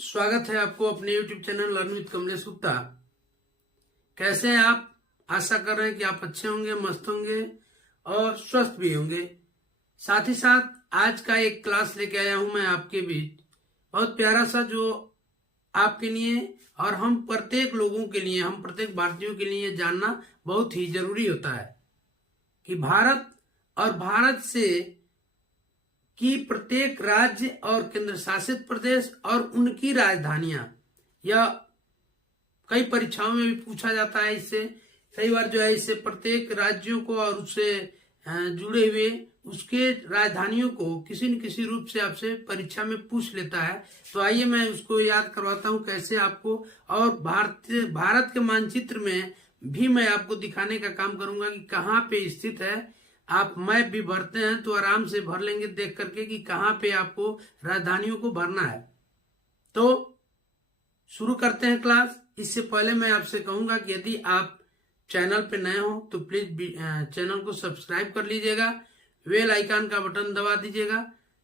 स्वागत है आपको अपने YouTube channel learn with Kamlesh Gupta. कैसे हैं आप? आशा कर रहे हैं कि आप अच्छे होंगे, मस्त होंगे और स्वस्थ भी होंगे। साथ ही साथ आज का एक क्लास लेके आया हूं मैं आपके बीच, बहुत प्यारा सा, जो आपके लिए और हम प्रत्येक लोगों के लिए, हम प्रत्येक भारतीयों के लिए जानना बहुत ही जरूरी होता है कि भारत और भारत से कि प्रत्येक राज्य और केंद्र शासित प्रदेश और उनकी राजधानियां, यह कई परीक्षाओं में भी पूछा जाता है। इससे कई बार जो है इससे प्रत्येक राज्यों को और उससे जुड़े हुए उसके राजधानियों को किसी न किसी रूप से आपसे परीक्षा में पूछ लेता है। तो आइए मैं उसको याद करवाता हूं कैसे आपको, और भारत के मानचित्र में भी मैं आपको दिखाने का काम करूंगा कि कहाँ पे स्थित है। आप मैप भी भरते हैं तो आराम से भर लेंगे देख करके कि कहाँ पे आपको राजधानियों को भरना है। तो शुरू करते हैं क्लास। इससे पहले मैं आपसे कहूंगा कि यदि आप चैनल पे नए हो तो प्लीज चैनल को सब्सक्राइब कर लीजिएगा, बेल आइकन का बटन दबा दीजिएगा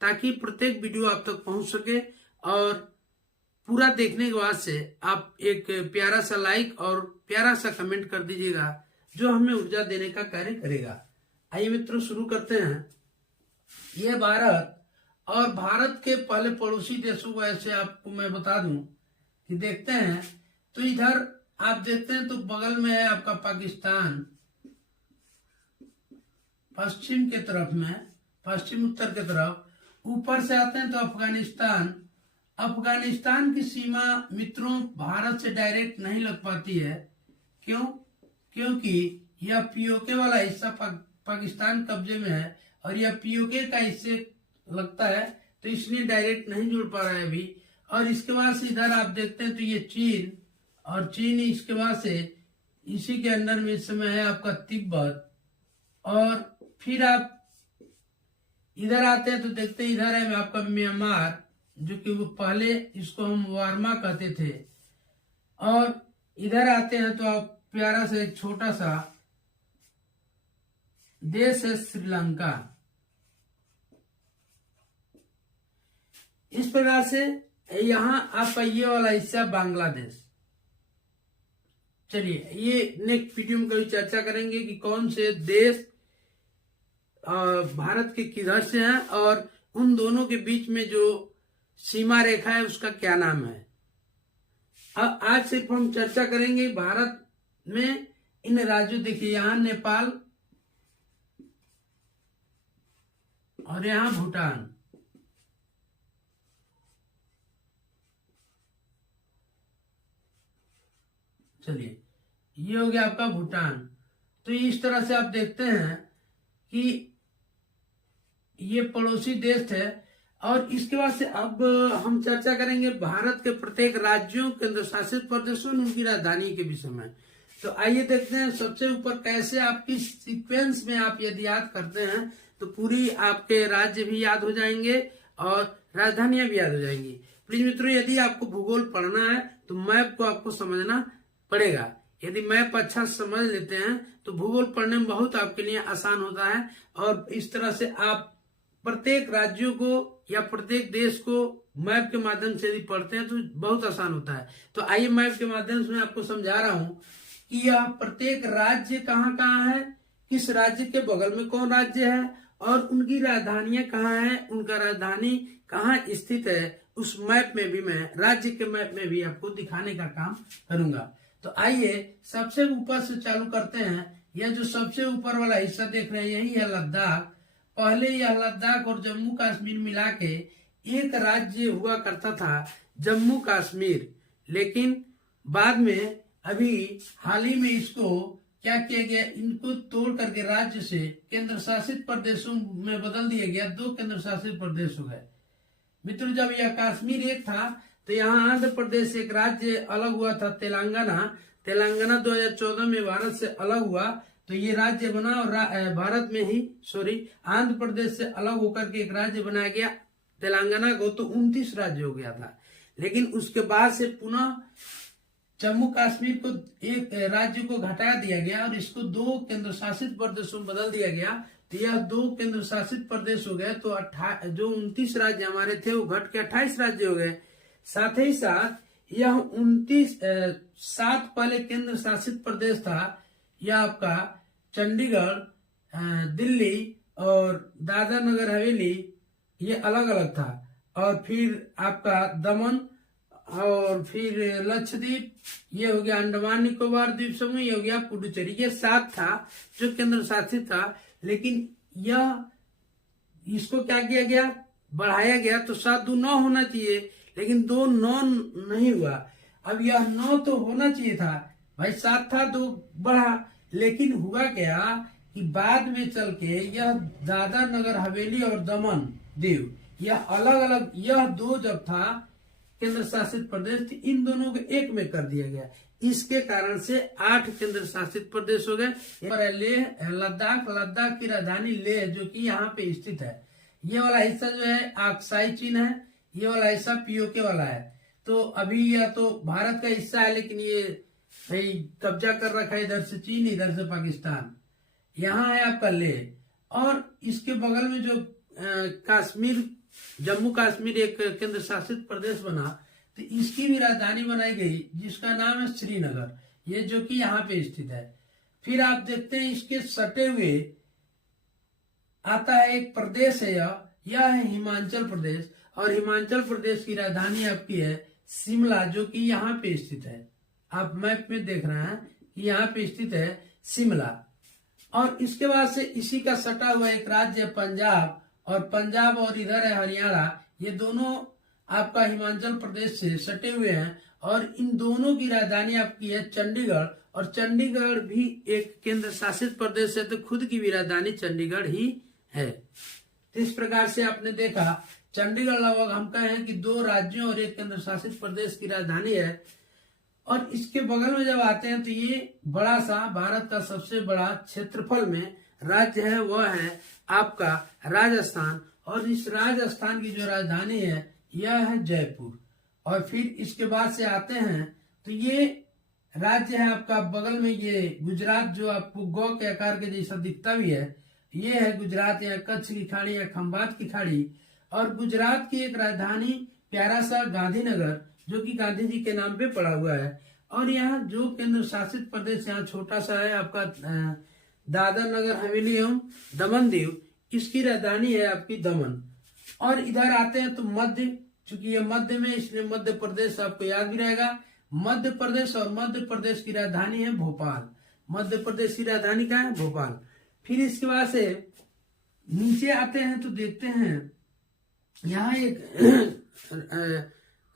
ताकि प्रत्येक वीडियो आप तक पहुंच सके। और पूरा देखने के बाद से आप एक प्यारा सा लाइक और प्यारा सा कमेंट कर दीजिएगा, जो हमें ऊर्जा देने का कार्य करेगा। आइए मित्रों शुरू करते हैं। यह भारत और भारत के पहले पड़ोसी देशों को ऐसे आपको मैं बता दूं कि देखते हैं तो इधर आप देखते हैं तो बगल में है आपका पाकिस्तान, पश्चिम के तरफ में, पश्चिम उत्तर के तरफ। ऊपर से आते हैं तो अफगानिस्तान। अफगानिस्तान की सीमा मित्रों भारत से डायरेक्ट नहीं लग पाती है। क्यों? क्योंकि यह पीओके वाला हिस्सा पाकिस्तान कब्जे में है और यह पीओके का हिस्से लगता है, तो इसलिए डायरेक्ट नहीं जुड़ पा रहा है अभी। और इसके बाद से इधर आप देखते हैं तो ये चीन, और चीन इसके बाद से इसी के अंदर में इस समय है आपका तिब्बत। और फिर आप इधर आते हैं तो देखते हैं इधर है आपका म्यांमार, जो कि वो पहले इसको हम वार्मा कहते थे। और इधर आते हैं तो आप प्यारा सा एक छोटा सा देश है श्रीलंका। इस प्रकार से यहां आपका ये वाला हिस्सा बांग्लादेश। चलिए ये नेक्स्ट वीडियो में कभी चर्चा करेंगे कि कौन से देश भारत के किधर से हैं और उन दोनों के बीच में जो सीमा रेखा है उसका क्या नाम है। अब आज सिर्फ हम चर्चा करेंगे भारत में इन राज्यों। देखिए यहां नेपाल और यहां भूटान। चलिए ये हो गया आपका भूटान। तो इस तरह से आप देखते हैं कि ये पड़ोसी देश है। और इसके बाद से अब हम चर्चा करेंगे भारत के प्रत्येक राज्यों, केंद्र शासित प्रदेशों और उनकी राजधानी के विषय में। तो आइए देखते हैं सबसे ऊपर कैसे आपकी सीक्वेंस में आप यदि याद करते हैं तो पूरी आपके राज्य भी याद हो जाएंगे और राजधानियां भी याद हो जाएंगी। प्लीज मित्रों, यदि आपको भूगोल पढ़ना है तो मैप को आपको समझना पड़ेगा। यदि मैप अच्छा समझ लेते हैं तो भूगोल पढ़ने में बहुत आपके लिए आसान होता है। और इस तरह से आप प्रत्येक राज्यों को या प्रत्येक देश को मैप के माध्यम से यदि पढ़ते हैं तो बहुत आसान होता है। तो आइए मैप के माध्यम से मैं आपको समझा रहा हूं कि यह प्रत्येक राज्य कहाँ कहाँ है, किस राज्य के बगल में कौन राज्य है और उनकी राजधानियां कहाँ हैं, उनका राजधानी कहाँ स्थित है। उस मैप में भी मैं, राज्य के मैप में भी आपको दिखाने का काम करूंगा। तो आइए सबसे ऊपर से चालू करते हैं। यह जो सबसे ऊपर वाला हिस्सा देख रहे हैं यही है लद्दाख। पहले यह लद्दाख और जम्मू कश्मीर मिला के एक राज्य हुआ करता था, जम्मू कश्मीर। लेकिन बाद में अभी हाल ही में इसको क्या किया गया, इनको तोड़ करके राज्य से केंद्र शासित प्रदेशों में बदल दिया गया। 2 केंद्र शासित प्रदेश हो गए। मित्रों, जब यह कश्मीर एक था तो यहाँ आंध्र प्रदेश एक राज्य अलग हुआ था, तेलंगाना 2014 में भारत से अलग हुआ तो ये राज्य बना। और भारत में ही आंध्र प्रदेश से अलग होकर के एक राज्य बनाया गया तेलंगाना को, तो 29 राज्य हो गया था। लेकिन उसके बाद से पुनः जम्मू कश्मीर को एक राज्य को घटा दिया गया और इसको 2 केंद्र शासित प्रदेशों में बदल दिया गया। तो यह 2 केंद्र शासित प्रदेश हो गए। तो जो 29 राज्य हमारे थे वो घट के 28 राज्य हो गए। साथ ही साथ यह 7 पहले केंद्र शासित प्रदेश था। यह आपका चंडीगढ़, दिल्ली और दादरा नगर हवेली ये अलग अलग था। और फिर आपका दमन और फिर लक्षद्वीप, ये हो गया अंडमान निकोबार द्वीप समूह, ये हो गया पुडुचेरी। ये 7 था जो केंद्र शासित था। लेकिन यह इसको क्या किया गया, बढ़ाया गया। तो 7 दूनी 9 होना चाहिए, लेकिन 2 9 नहीं हुआ। अब यह 9 तो होना चाहिए था भाई, 7 था तो बढ़ा। लेकिन हुआ क्या कि बाद में चल के यह दादरा नगर हवेली और दमन दीव यह अलग अलग, यह 2 जब था केंद्र शासित प्रदेश, इन दोनों को एक में कर दिया गया। इसके कारण से 8 केंद्र शासित प्रदेश हो गए। लेह लद्दाख, लद्दाख की राजधानी लेह जो कि यहाँ पे स्थित है। ये वाला हिस्सा जो है अक्साई चीन है, ये वाला हिस्सा पीओके वाला है। तो अभी यह तो भारत का हिस्सा है, लेकिन ये भाई कब्जा कर रखा है, इधर से चीन इधर से पाकिस्तान। यहाँ है आपका लेह, और इसके बगल में जो कश्मीर, जम्मू कश्मीर एक केंद्र शासित प्रदेश बना, तो इसकी भी राजधानी बनाई गई जिसका नाम है श्रीनगर, ये जो कि यहाँ पे स्थित है। फिर आप देखते हैं इसके सटे हुए आता है एक प्रदेश है, यह है हिमाचल प्रदेश। और हिमाचल प्रदेश की राजधानी आपकी है शिमला, जो कि यहाँ पे स्थित है। आप मैप में देख रहे हैं कि यहाँ पे स्थित है शिमला। और इसके बाद से इसी का सटा हुआ एक राज्य है पंजाब, और पंजाब और इधर है हरियाणा। ये दोनों आपका हिमाचल प्रदेश से सटे हुए हैं। और इन दोनों की राजधानी आपकी है चंडीगढ़, और चंडीगढ़ भी एक केंद्र शासित प्रदेश है, तो खुद की भी राजधानी चंडीगढ़ ही है। तो इस प्रकार से आपने देखा चंडीगढ़ लगभग हम कहें कि 2 राज्यों और एक केंद्र शासित प्रदेश की राजधानी है। और इसके बगल में जब आते हैं तो ये बड़ा सा भारत का सबसे बड़ा क्षेत्रफल में राज्य है, वह है आपका राजस्थान। और इस राजस्थान की जो राजधानी है यह है जयपुर। और फिर इसके बाद से आते हैं तो ये राज्य है आपका बगल में, ये गुजरात जो आपको गौ के आकार के जैसा दिखता भी है, ये है गुजरात। या कच्छ की खाड़ी या खंबात की खाड़ी। और गुजरात की एक राजधानी प्यारा सा गांधीनगर, जो कि गांधी जी के नाम पे पड़ा हुआ है। और यहाँ जो केंद्र शासित प्रदेश यहाँ छोटा सा है आपका दादरा नगर हवेली एवं दमन दीव, इसकी राजधानी है आपकी दमन। और इधर आते हैं तो मध्य, चूंकि ये मध्य में इसलिए मध्य प्रदेश आपको याद भी रहेगा। मध्य प्रदेश, और मध्य प्रदेश की राजधानी है भोपाल। मध्य प्रदेश की राजधानी क्या है? भोपाल। फिर इसके बाद से नीचे आते हैं तो देखते हैं यहाँ एक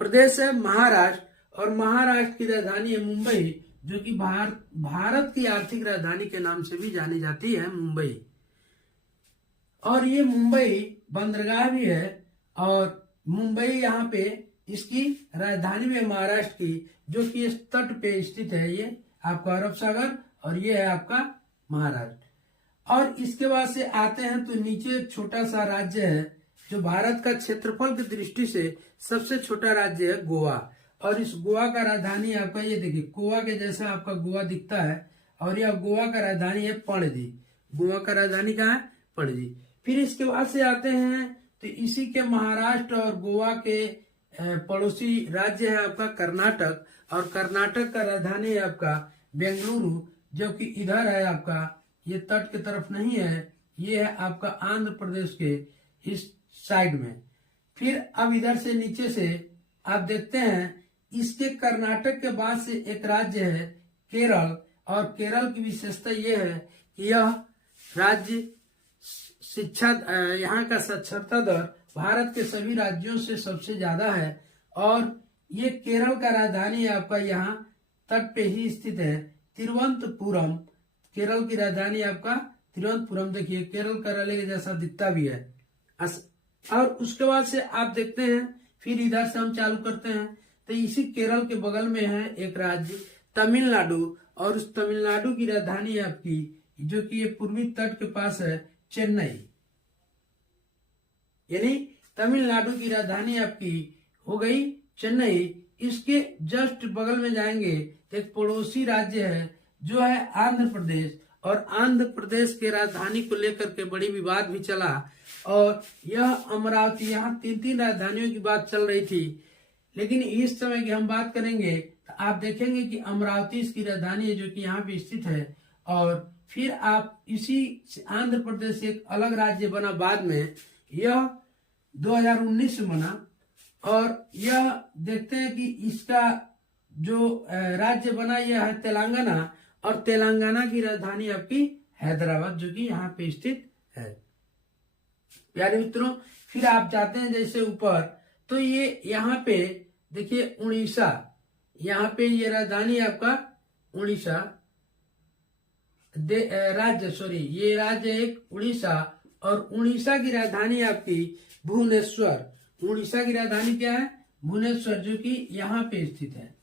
प्रदेश है महाराष्ट्र, और महाराष्ट्र की राजधानी है मुंबई, जो कि भारत की आर्थिक राजधानी के नाम से भी जानी जाती है मुंबई। और ये मुंबई बंदरगाह भी है, और मुंबई यहाँ पे इसकी राजधानी में महाराष्ट्र की, जो कि इस तट पे स्थित है। ये आपका अरब सागर, और ये है आपका महाराष्ट्र। और इसके बाद से आते हैं तो नीचे एक छोटा सा राज्य है जो भारत का क्षेत्रफल की दृष्टि से सबसे छोटा राज्य है, गोवा। और इस गोवा का राजधानी आपका ये देखिए, गोवा के जैसा आपका गोवा दिखता है। और यह गोवा का राजधानी है पणजी। गोवा का राजधानी कहाँ है? पणजी। फिर इसके बाद से आते हैं तो इसी के महाराष्ट्र और गोवा के पड़ोसी राज्य है आपका कर्नाटक, और कर्नाटक का राजधानी है आपका बेंगलुरु, जो कि इधर है आपका, ये तट की तरफ नहीं है, ये है आपका आंध्र प्रदेश के इस साइड में। फिर अब इधर से नीचे से आप देखते हैं इसके कर्नाटक के बाद से एक राज्य है केरल, और केरल की विशेषता यह है कि यह राज्य शिक्षा, यहाँ का साक्षरता दर भारत के सभी राज्यों से सबसे ज्यादा है। और ये केरल का राजधानी आपका यहाँ तट पे ही स्थित है, तिरुवनंतपुरम। केरल की राजधानी आपका तिरुवनंतपुरम, देखिए केरल कराले के जैसा दिखता भी है। और उसके बाद से आप देखते हैं, फिर इधर से हम चालू करते हैं तो इसी केरल के बगल में है एक राज्य तमिलनाडु, और उस तमिलनाडु की राजधानी आपकी, जो कि ये पूर्वी तट के पास है, चेन्नई। यानी तमिलनाडु की राजधानी आपकी हो गई चेन्नई। इसके जस्ट बगल में जाएंगे तो एक पड़ोसी राज्य है जो है आंध्र प्रदेश, और आंध्र प्रदेश के राजधानी को लेकर के बड़ी विवाद भी चला। और यह अमरावती, यहाँ 3 राजधानियों की बात चल रही थी। लेकिन इस समय की हम बात करेंगे तो आप देखेंगे कि अमरावती इसकी राजधानी है, जो कि यहाँ पे स्थित है। और फिर आप इसी आंध्र प्रदेश से एक अलग राज्य बना बाद में, यह 2019 में बना। और यह देखते हैं कि इसका जो राज्य बना यह है तेलंगाना, और तेलंगाना की राजधानी आपकी हैदराबाद, जो कि यहाँ पे स्थित है। प्यारे मित्रों, फिर आप जाते हैं जैसे ऊपर, तो ये यहाँ पे देखिए उड़ीसा, यहाँ पे ये राजधानी आपका उड़ीसा राज्य, सॉरी ये राज्य एक उड़ीसा, और उड़ीसा की राजधानी आपकी भुवनेश्वर। उड़ीसा की राजधानी क्या है? भुवनेश्वर, जो कि यहाँ पे स्थित है।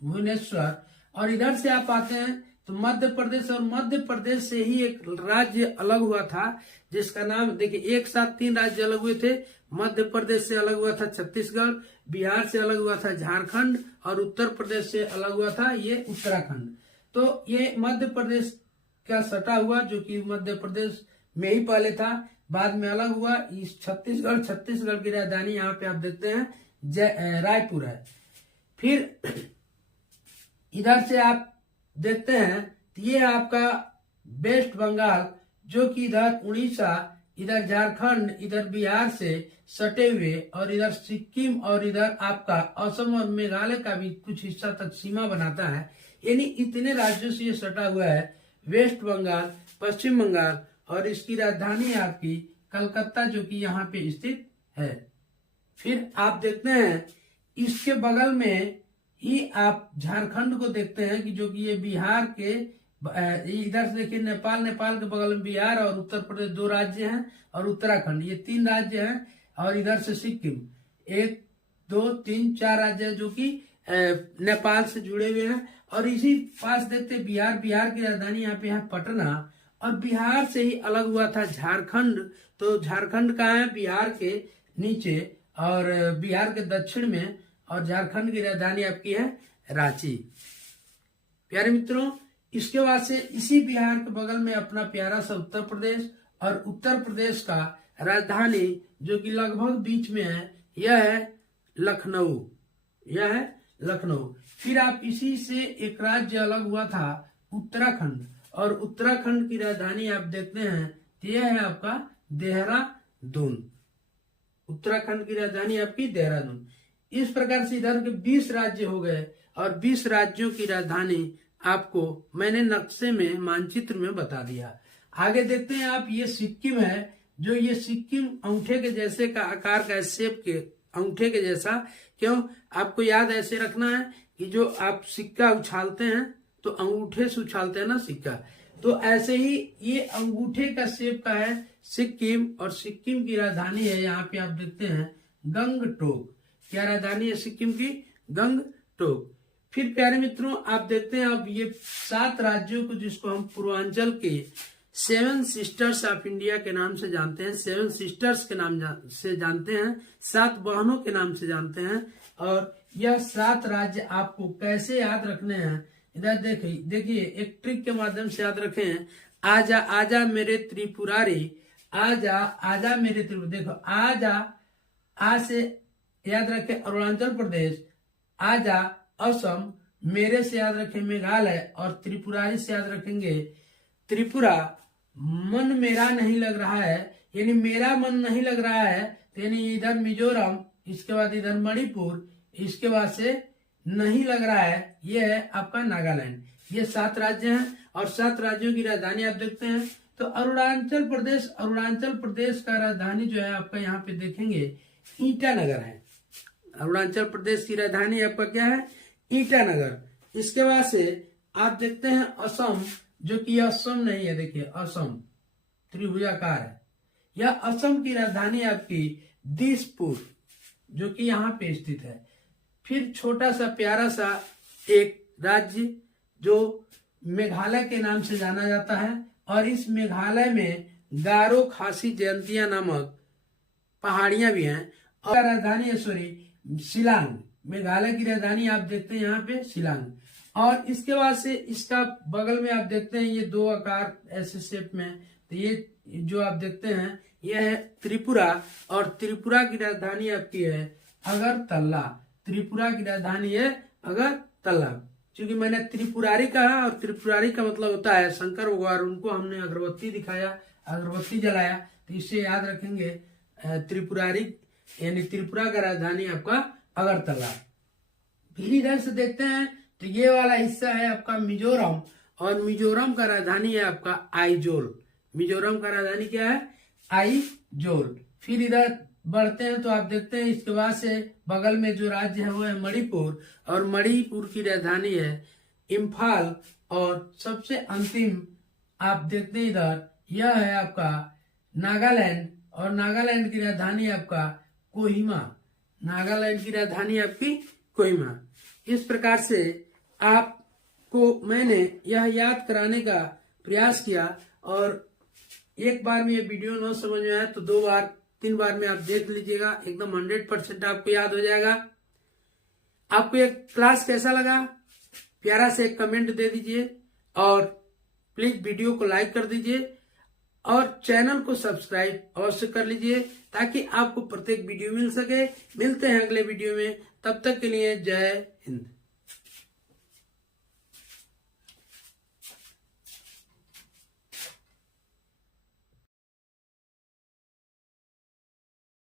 भुवनेश्वर। और इधर से आप आते हैं तो मध्य प्रदेश, और मध्य प्रदेश से ही एक राज्य अलग हुआ था जिसका नाम देखिए, एक साथ 3 राज्य अलग हुए थे। मध्य प्रदेश से अलग हुआ था छत्तीसगढ़, बिहार से अलग हुआ था झारखंड, और उत्तर प्रदेश से अलग हुआ था ये उत्तराखंड। तो ये मध्य प्रदेश का सटा हुआ, जो कि मध्य प्रदेश में ही पहले था, बाद में अलग हुआ। इस छत्तीसगढ़ की राजधानी यहाँ पे आप देखते हैं रायपुर है। फिर इधर से आप देखते हैं तो ये आपका वेस्ट बंगाल, जो कि इधर उड़ीसा, इधर झारखंड, इधर बिहार से सटे हुए, और इधर सिक्किम, और इधर आपका असम और मेघालय का भी कुछ हिस्सा तक सीमा बनाता है। यानी इतने राज्यों से ये सटा हुआ है वेस्ट बंगाल, पश्चिम बंगाल, और इसकी राजधानी आपकी कलकत्ता, जो कि यहाँ पे स्थित है। फिर आप देखते हैं इसके बगल में ही आप झारखंड को देखते हैं कि जो कि ये बिहार के इधर से देखिए नेपाल के बगल में बिहार, और उत्तर प्रदेश 2 राज्य हैं, और उत्तराखंड ये 3 राज्य हैं। और इधर से सिक्किम 1 2 3 4 राज्य है, जो कि नेपाल से जुड़े हुए हैं। और इसी पास देखते बिहार की राजधानी यहाँ पे है पटना, और बिहार से ही अलग हुआ था झारखंड। तो झारखंड कहाँ है? बिहार के नीचे और बिहार के दक्षिण में, और झारखंड की राजधानी आपकी है रांची। प्यारे मित्रों, इसके बाद से इसी बिहार के बगल में अपना प्यारा सा उत्तर प्रदेश, और उत्तर प्रदेश का राजधानी जो कि लगभग बीच में है, यह है लखनऊ। यह है लखनऊ। फिर आप इसी से एक राज्य अलग हुआ था उत्तराखंड, और उत्तराखंड की राजधानी आप देखते हैं तो यह है आपका देहरादून। उत्तराखंड की राजधानी आपकी देहरादून। इस प्रकार से इधर के 20 राज्य हो गए, और 20 राज्यों की राजधानी आपको मैंने नक्शे में, मानचित्र में बता दिया। आगे देखते हैं आप, ये सिक्किम है, जो ये सिक्किम अंगूठे के जैसे का आकार का, शेप के अंगूठे के जैसा। क्यों? आपको याद ऐसे रखना है कि जो आप सिक्का उछालते हैं तो अंगूठे से उछालते हैं ना सिक्का, तो ऐसे ही ये अंगूठे का शेप का है सिक्किम। और सिक्किम की राजधानी है, यहाँ पे आप देखते हैं गंगटोक। क्या राजधानी है सिक्किम की? गंगटोक। फिर प्यारे मित्रों, आप देखते हैं अब ये 7 राज्यों को, जिसको हम पूर्वांचल के 7 सिस्टर्स ऑफ इंडिया के नाम से जानते हैं, 7 सिस्टर्स के नाम से जानते हैं, 7 बहनों के नाम से जानते हैं। और यह 7 राज्य आपको कैसे याद रखने हैं, इधर देखिए एक ट्रिक के माध्यम से याद रखें। आजा आजा मेरे त्रिपुरारी, आजा आजा मेरे त्रिपुरा। देखो आजा, आ से याद रखें अरुणाचल प्रदेश, आजा असम, मेरे से याद रखें मेघालय, और त्रिपुरारी से याद रखेंगे त्रिपुरा। मन मेरा नहीं लग रहा है, यानी मेरा मन नहीं लग रहा है, तो यानी इधर मिजोरम, इसके बाद इधर मणिपुर, इसके बाद से नहीं लग रहा है, ये है आपका नागालैंड। ये 7 राज्य हैं, और 7 राज्यों की राजधानी आप देखते हैं तो अरुणाचल प्रदेश का राजधानी जो है आपका यहाँ पे देखेंगे ईटानगर है। अरुणाचल प्रदेश की राजधानी आपका क्या है? ईटानगर। इसके बाद से आप देखते हैं असम, जो कि असम नहीं है, देखिए असम त्रिभुजाकार है। यह असम की राजधानी आपकी दिसपुर, जो कि यहाँ पे स्थित है। फिर छोटा सा प्यारा सा एक राज्य जो मेघालय के नाम से जाना जाता है, और इस मेघालय में गारो खासी जयंतिया नामक पहाड़ियां भी हैं। और राजधानी है शिलांग। मेघालय की राजधानी आप देखते हैं यहाँ पे शिलांग। और इसके बाद से इसका बगल में आप देखते हैं ये 2 आकार ऐसे शेप में, तो ये जो आप देखते हैं यह है त्रिपुरा, और त्रिपुरा की राजधानी आपकी है अगरतला। त्रिपुरा की राजधानी है अगरतला। क्योंकि मैंने त्रिपुरारी कहा, और त्रिपुरारी का मतलब होता है शंकर भगवान, उनको हमने अगरबत्ती दिखाया, अगरबत्ती जलाया, तो इससे याद रखेंगे त्रिपुरारी यानी त्रिपुरा का राजधानी आपका अगरतला। फिर इधर से देखते हैं तो ये वाला हिस्सा है आपका मिजोरम, और मिजोरम का राजधानी है आपका आइजोल। मिजोरम का राजधानी क्या है? आइजोल। फिर इधर बढ़ते हैं तो आप देखते हैं इसके बाद से बगल में जो राज्य है वो है मणिपुर, और मणिपुर की राजधानी है इम्फाल। और सबसे अंतिम आप देखते हैं इधर यह है आपका नागालैंड, और नागालैंड की राजधानी आपका कोहिमा। नागालैंड की राजधानी आपकी कोहिमा। इस प्रकार से आपको मैंने यह याद कराने का प्रयास किया, और एक बार में ये वीडियो न समझ में आए तो 2 बार 3 बार में आप देख लीजिएगा, एकदम 100% आपको याद हो जाएगा। आपको ये क्लास कैसा लगा प्यारा से एक कमेंट दे दीजिए, और प्लीज वीडियो को लाइक कर दीजिए, और चैनल को सब्सक्राइब अवश्य कर लीजिए ताकि आपको प्रत्येक वीडियो मिल सके। मिलते हैं अगले वीडियो में, तब तक के लिए जय हिंद।